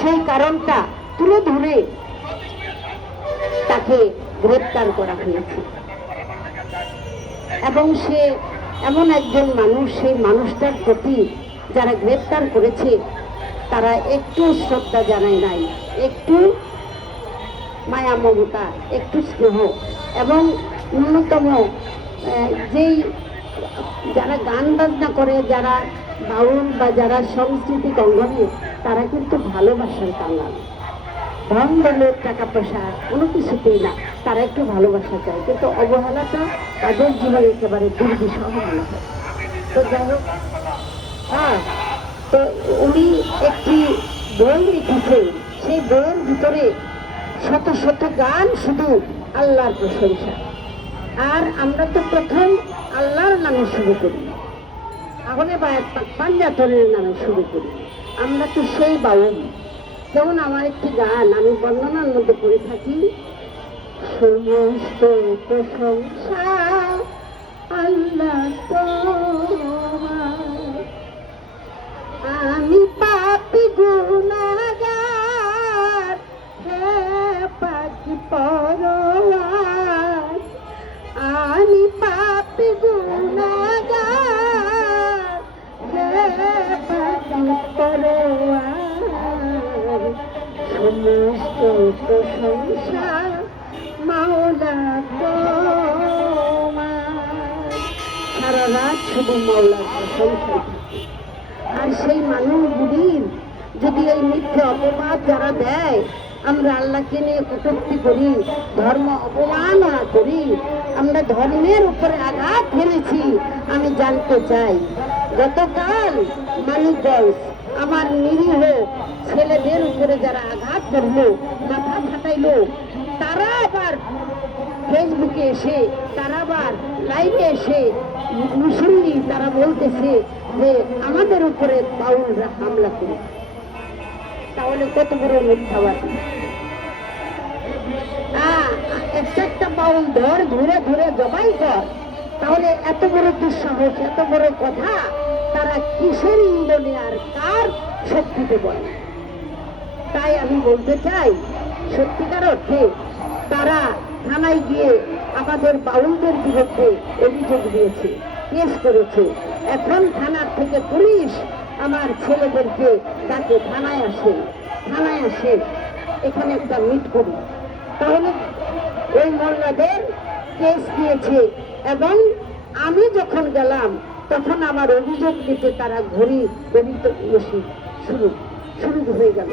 সেই কারণটা তুলে ধরে তাকে গ্রেপ্তার করা হয়েছে। এবং সে এমন একজন মানুষ, সেই মানুষটার প্রতি যারা গ্রেপ্তার করেছে তারা একটু শ্রদ্ধা জানায় নাই, একটু মায়া মমতা, একটু স্নেহ, এবং ন্যূনতম যেই যারা গান বাজনা করে, যারা বাউল বা যারা সাংস্কৃতিক অঙ্গনে, তারা কিন্তু ভালোবাসার কাঙ্গাল। ধন দলের টাকা পয়সা কোনো কিছুতেই না, তারা একটু ভালোবাসা চায়, কিন্তু অবহেলাটা তাদের জীবনে একেবারে দুর্বিষহ মনে হয়। তো যাই হোক, হ্যাঁ, তো উনি একটি বই লিখেছেন, সেই বইয়ের ভিতরে শত শত গান শুধু আল্লাহর প্রশংসা। আর আমরা তো প্রথম আল্লাহর নামে শুরু করি, তাহলে পাঞ্জাতনের নামে শুরু করি, আমরা তো সেই বাউল। যেমন আমার একটি গান আমি বর্ণনার মধ্যে করে থাকি, সমস্ত প্রশংসা আল্লাহ তোমার, আমি পাপী গুনাহগার, হে পাখি পরওয়ার, আমি পাপী গুনাহগার, হে পাখি পরওয়ার, সমস্ত প্রশংসা মাওলা তোমার। সারা রাত শুধু মাওলার প্রশংসা। আর সেই মানুষগুলির যদি এই মিথ্যে অপবাদ যারা দেয়, আমরা আল্লাহকে নিয়ে কটূক্তি করি, ধর্ম অবমাননা করি, আমরা ধর্মের উপরে আঘাত ফেলেছি। আমি জানতে চাই, গতকাল মানিকগঞ্জ আমার নিরীহ ছেলেদের উপরে যারা আঘাত করলো, মাথা ফাটাইলো, তারা আবার ফেসবুকে এসে, তারা আবার লাইভে এসে মুসল্লি তারা বলতেছে যে আমাদের উপরে বাউলরা হামলা করে। তাহলে কত বড় মিথ্যাবাদী! একটা একটা বাউল ধরে ধরে জবাই কর, তাহলে এত বড় দুঃসাহস, এত বড় কথা তারা কিসের ইন্ধনে আর কার শক্তিতে বলে? তাই আমি বলতে চাই, সত্যিকার অর্থে তারা থানায় গিয়ে আমাদের বাউলদের বিরুদ্ধে অভিযোগ দিয়েছে, কেস করেছে। এখন থানার থেকে পুলিশ আমার ছেলেদেরকে ডাকে, থানায় আসে, এখানে একটা মিট করি। তাহলে ওই মোল্লাদের কেস দিয়েছে, এবং আমি যখন গেলাম তখন আমার অভিযোগ দিতে তারা ঘড়ি শুরু হয়ে গেল।